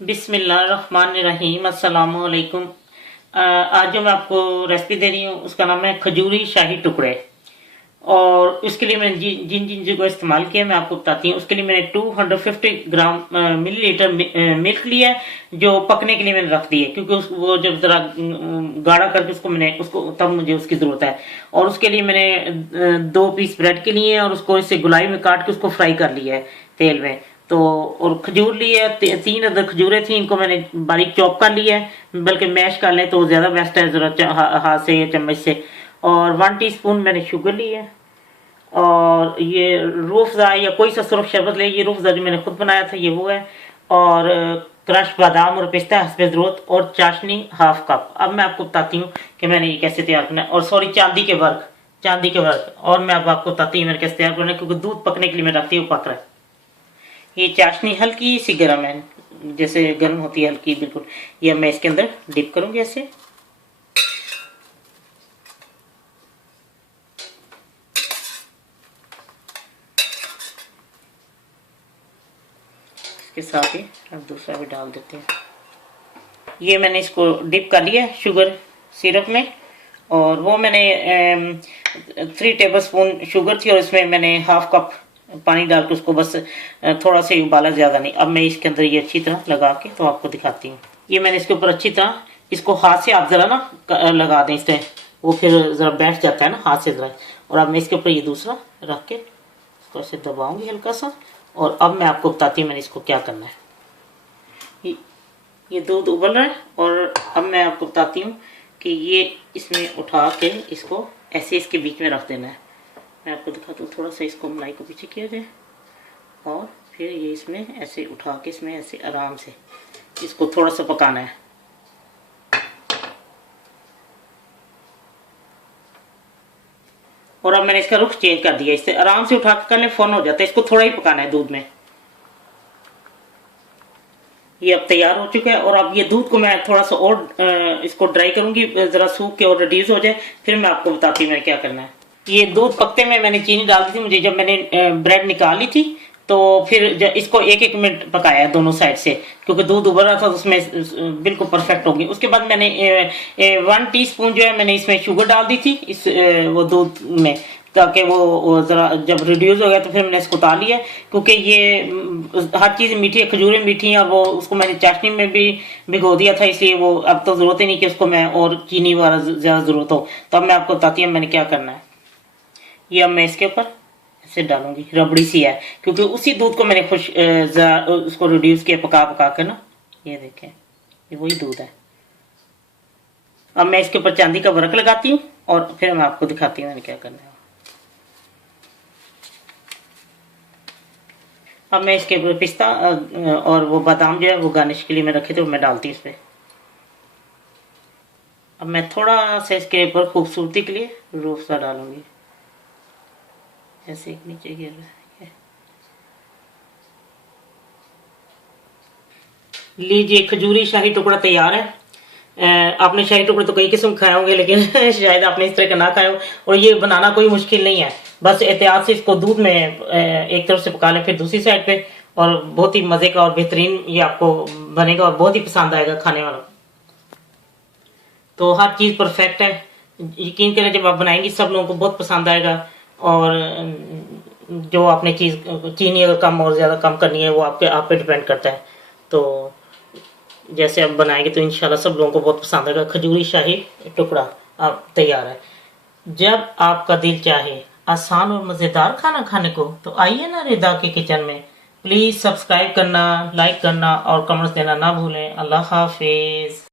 बिस्मिल्लाहिर्रहमानिर्रहीम। अस्सलाम वालेकुम। आज जो मैं आपको रेसिपी दे रही हूँ उसका नाम है खजूरी शाही टुकड़े। और उसके लिए मैंने जिन जिन चीज़ों को इस्तेमाल किया मैं आपको बताती हूँ। उसके लिए मैंने 250 ग्राम मिलीलीटर मिल्क लिया है, जो पकने के लिए मैंने रख दी है, क्योंकि वो जब ज़रा गाढ़ा करके उसको तब मुझे उसकी ज़रूरत है। और उसके लिए मैंने 2 पीस ब्रेड के लिए और उसको इससे गुलाई में काट के उसको फ्राई कर लिया है तेल में। तो और खजूर ली है, 3 अदर खजूरें थी, इनको मैंने बारीक चॉप कर लिया है, बल्कि मैश कर लें तो ज़्यादा बेस्ट है, ज़रा हाथ से या चम्मच से। और 1 टीस्पून मैंने शुगर ली है। और ये रूह अफ़ज़ा या कोई सा सुरख शरबत ले, ये रूह अफ़ज़ा जो मैंने खुद बनाया था ये वो है। और क्रश बादाम और पिस्ता हस्बे ज़रूरत, और चाशनी हाफ कप। अब मैं आपको बताती हूँ कि मैंने ये कैसे तैयार करना है। और सॉरी, चांदी के वर्क। और मैं अब आपको बताती हूँ मैंने कैसे तैयार करना है, क्योंकि दूध पकने के लिए मैं रखती हूँ पक रहा है। ये चाशनी हल्की सी गर्म है, जैसे गर्म होती है हल्की बिल्कुल। ये मैं इसके अंदर डिप करूंगी ऐसे। इसके साथ ही अब दूसरा भी डाल देते हैं। ये मैंने इसको डिप कर लिया शुगर सिरप में। और वो मैंने 3 टेबल स्पून शुगर थी, और इसमें मैंने हाफ कप पानी डाल के उसको बस थोड़ा सा उबाला, ज़्यादा नहीं। अब मैं इसके अंदर ये अच्छी तरह लगा के तो आपको दिखाती हूँ। ये मैंने इसके ऊपर अच्छी तरह, इसको हाथ से आप ज़रा ना लगा दें, इससे वो फिर ज़रा बैठ जाता है ना हाथ से ज़रा। और अब मैं इसके ऊपर ये दूसरा रख के इसको ऐसे दबाऊंगी हल्का सा। और अब मैं आपको बताती हूँ मैंने इसको क्या करना है। ये दूध उबल रहा है, और अब मैं आपको बताती हूँ कि ये इसमें उठा के इसको ऐसे इसके बीच में रख देना है। मैं आपको दिखाता हूँ, थोड़ा सा इसको मलाई को पीछे किया जाए, और फिर ये इसमें ऐसे उठा के इसमें ऐसे आराम से इसको थोड़ा सा पकाना है। और अब मैंने इसका रुख चेंज कर दिया, इससे आराम से उठा के कर ले, फौरन हो जाता है। इसको थोड़ा ही पकाना है दूध में। ये अब तैयार हो चुका है। और अब ये दूध को मैं थोड़ा सा और इसको ड्राई करूंगी, जरा सूख के और रिड्यूस हो जाए, फिर मैं आपको बताती हूँ मैं क्या करना है। ये दूध पकते में मैंने चीनी डाल दी थी, मुझे जब मैंने ब्रेड निकाली थी तो फिर इसको 1-1 मिनट पकाया दोनों साइड से, क्योंकि दूध उबल रहा था तो उसमें बिल्कुल परफेक्ट होगी। उसके बाद मैंने 1 टीस्पून जो है मैंने इसमें शुगर डाल दी थी इस वो दूध में, ताकि वो ज़रा जब रिड्यूस हो गया तो फिर मैंने इसको उतार लिया, क्योंकि ये हर चीज़ मीठी है, खजूरें मीठी हैं, और वो उसको मैंने चाशनी में भी भिगो दिया था, इसलिए वो अब तो ज़रूरत ही नहीं कि उसको मैं और चीनी वाला ज़्यादा ज़रूरत हो। तो अब मैं आपको बताती हूँ मैंने क्या करना है। ये अब मैं इसके ऊपर ऐसे डालूंगी, रबड़ी सी है, क्योंकि उसी दूध को मैंने उसको रिड्यूस किया पका पका कर ना। ये देखें, ये वही दूध है। अब मैं इसके ऊपर चांदी का वर्क लगाती हूँ, और फिर मैं आपको दिखाती हूँ मैंने क्या करना है। अब मैं इसके ऊपर पिस्ता और वो बादाम जो है वो गार्निश के लिए मैं रखे थे, वो मैं डालती हूँ इस पर। अब मैं थोड़ा सा इसके ऊपर खूबसूरती के लिए रूह अफ़ज़ा डालूंगी, ऐसे नीचे गिर रहा है। लीजिए, खजूरी शाही टुकड़ा तैयार है। आपने शाही टुकड़े तो कई किस्म खाए होंगे, लेकिन शायद आपने इस तरह का ना खाए हो। और ये बनाना कोई मुश्किल नहीं है, बस एहतियात से इसको दूध में एक तरफ से पका लें, फिर दूसरी साइड पे, और बहुत ही मज़े का और बेहतरीन ये आपको बनेगा, और बहुत ही पसंद आएगा खाने वाला। तो हर चीज़ परफेक्ट है, यकीन करें जब आप बनाएंगी सब लोगों को बहुत पसंद आएगा। और जो आपने चीनी अगर कम और ज़्यादा कम करनी है वो आप पे डिपेंड करता है। तो जैसे आप बनाएंगे तो इंशाल्लाह सब लोगों को बहुत पसंद आएगा। खजूरी शाही टुकड़ा अब तैयार है। जब आपका दिल चाहे आसान और मज़ेदार खाना खाने को, तो आइए ना रिदा के किचन में। प्लीज़ सब्सक्राइब करना, लाइक करना और कमेंट्स देना ना भूलें। अल्लाह हाफिज़।